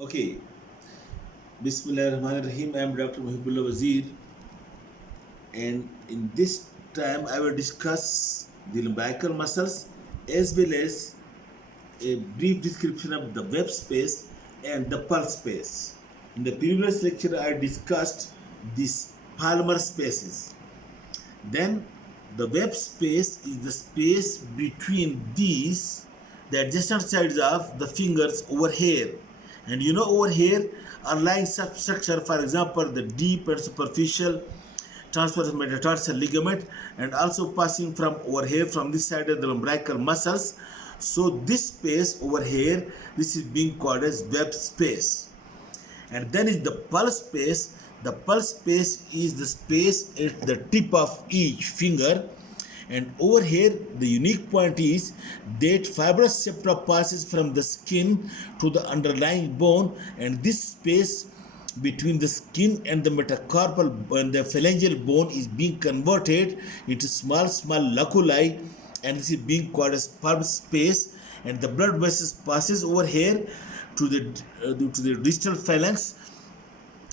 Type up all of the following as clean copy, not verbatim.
Okay, Bismillahirrahmanirrahim. I am Dr. Mohibullah Wazir, and in this time I will discuss the lumbrical muscles as well as a brief description of the web space and the pulse space. In the previous lecture, I discussed these palmar spaces. Then, the web space is the space between these, the adjacent sides of the fingers over here. And you know, over here are lying substructure, for example, the deep and superficial transverse metatarsal ligament, and also passing from over here from this side of the lumbrical muscles. So this space over here, this is being called as web space. And then is the pulse space. The pulse space is the space at the tip of each finger, and over here the unique point is that fibrous septa passes from the skin to the underlying bone, and this space between the skin and the metacarpal and the phalangeal bone is being converted into small laculi, and this is being called as pulse space. And the blood vessels passes over here to the distal phalanx,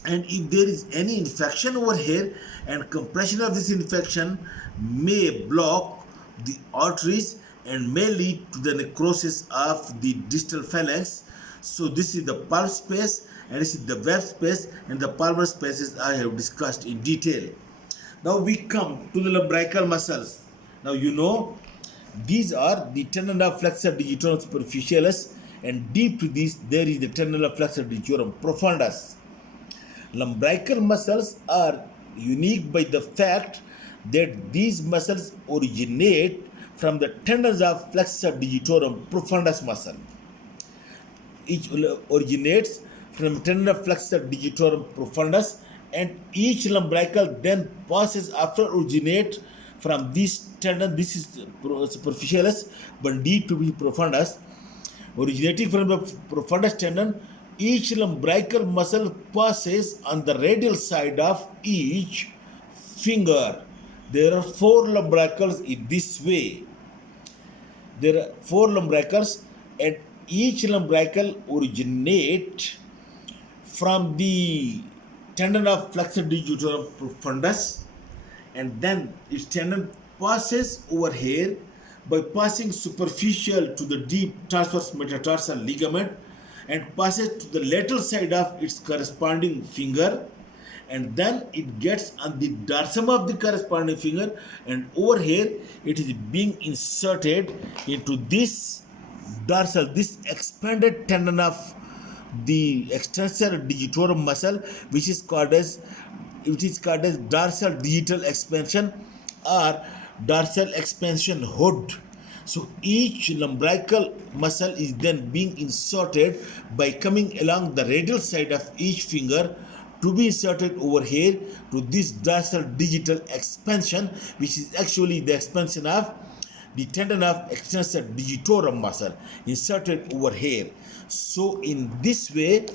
and if there is any infection over here, and compression of this infection may block the arteries and may lead to the necrosis of the distal phalanx. So this is the pulse space, and this is the web space, and the palmar spaces I have discussed in detail. Now we come to the lumbrical muscles. Now you know these are the tendon of flexor digitorum superficialis, and deep to this there is the tendon of flexor digitorum profundus. Lumbrical muscles are unique by the fact that these muscles originate from the tendons of flexor digitorum profundus muscle. Each originates from tendon of flexor digitorum profundus, and each lumbrical then passes after originate from this tendon. This is superficialis, but deep to be profundus. Originating from the profundus tendon, each lumbrical muscle passes on the radial side of each finger. There are 4 lumbricals in this way. There are 4 lumbricals, and each lumbrical originates from the tendon of flexor digitorum profundus, and then its tendon passes over here by passing superficial to the deep transverse metatarsal ligament, and passes to the lateral side of its corresponding finger, and then it gets on the dorsum of the corresponding finger, and over here it is being inserted into this dorsal, this expanded tendon of the extensor digitorum muscle, which is called as dorsal digital expansion or dorsal expansion hood. So each lumbrical muscle is then being inserted by coming along the radial side of each finger to be inserted over here to this dorsal digital expansion, which is actually the expansion of the tendon of extensor digitorum muscle inserted over here. So in this way,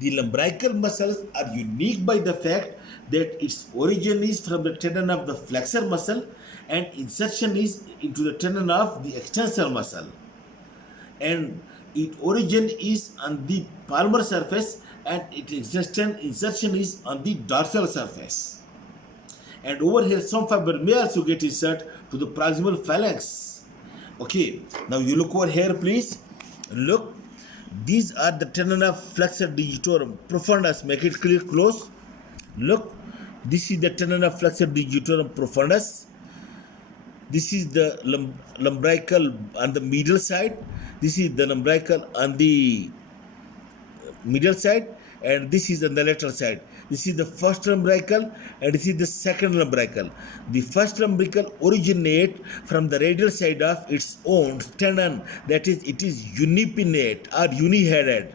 the lumbrical muscles are unique by the fact that its origin is from the tendon of the flexor muscle, and insertion is into the tendon of the extensor muscle, and its origin is on the palmar surface, and its insertion is on the dorsal surface. And over here some fiber may also get inserted to the proximal phalanx. Okay, now you look over here, please. Look, these are the tendon of flexor digitorum profundus. Make it clear close. Look, this is the tendon of flexor digitorum profundus. This is the lumbrical on the medial side. This is the lumbrical on the medial side, and this is on the lateral side. This is the first lumbrical, and this is the second lumbrical. The first lumbrical originate from the radial side of its own tendon, that is, it is unipinnate or uni-headed.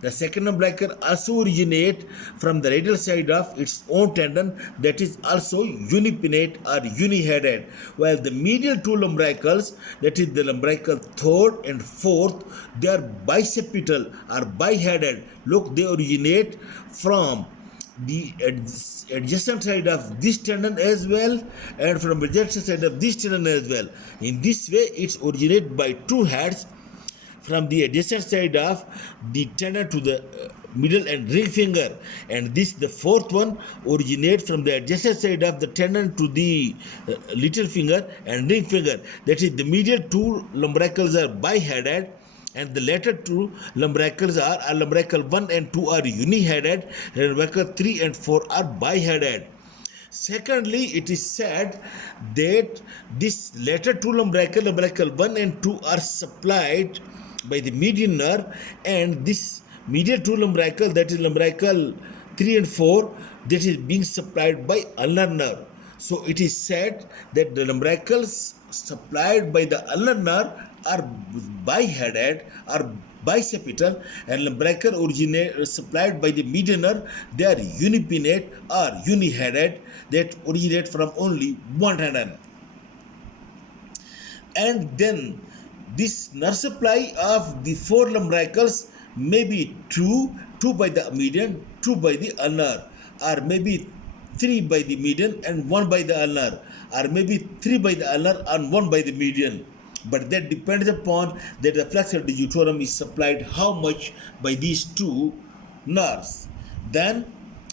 The second lumbrical also originate from the radial side of its own tendon, that is also unipinnate or uni-headed, while the medial 2 lumbricals, that is the lumbrical 3rd and 4th, they are bicipital or bi-headed. Look, they originate from the adjacent side of this tendon as well, and from adjacent side of this tendon as well. In this way, it's originated by 2 heads, from the adjacent side of the tendon to the middle and ring finger, and this the fourth one originates from the adjacent side of the tendon to the little finger and ring finger. That is, the medial two lumbricals are biheaded, and the latter two lumbricals are lumbrical 1 and 2 are uniheaded, and lumbrical 3 and 4 are biheaded. Secondly, it is said that this latter two lumbrical 1 and 2 are supplied by the median nerve, and this medial two lumbrical, that is lumbrical 3 and 4, that is being supplied by ulnar nerve. So it is said that the lumbricals supplied by the ulnar nerve are biheaded or bicipital, and lumbrical supplied by the median nerve, they are unipinnate or uniheaded, that originate from only one tendon. And then this nerve supply of the four lumbricals may be two by the median, two by the ulnar, or maybe three by the median and one by the ulnar, or maybe three by the ulnar and one by the median. But that depends upon that the flexor digitorum is supplied how much by these two nerves. Then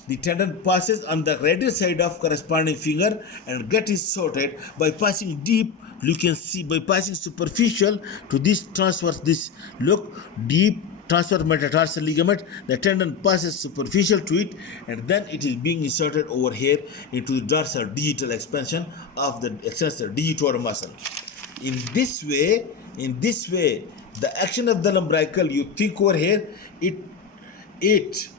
the tendon passes on the radial side of corresponding finger and get inserted by passing deep. You can see by passing superficial to this transverse, this look deep transverse metatarsal ligament, the tendon passes superficial to it, and then it is being inserted over here into the dorsal digital expansion of the extensor digitorum muscle. In this way, the action of the lumbrical, you think over here, it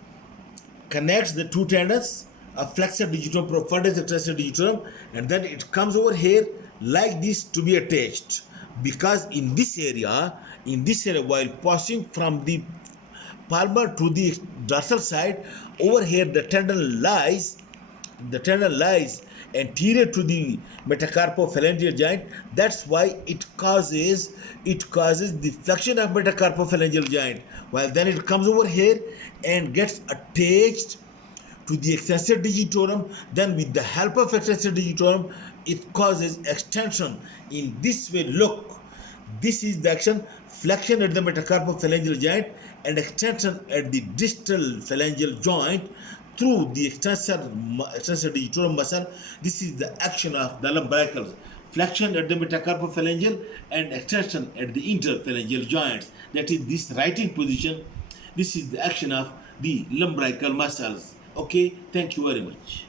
connects the two tendons of flexor digitorum, profundus extensor digitorum, and then it comes over here like this to be attached. Because in this area, while passing from the palmar to the dorsal side, over here the tendon lies anterior to the metacarpophalangeal joint. That's why it causes the flexion of metacarpophalangeal joint. While then it comes over here and gets attached to the extensor digitorum. Then with the help of extensor digitorum, it causes extension. In this way, look, this is the action: flexion at the metacarpophalangeal joint and extension at the distal phalangeal joint through the extensor digitorum muscle. This is the action of the lumbricals: flexion at the metacarpophalangeal and extension at the interphalangeal joints. That is this writing position. This is the action of the lumbrical muscles. Okay, thank you very much.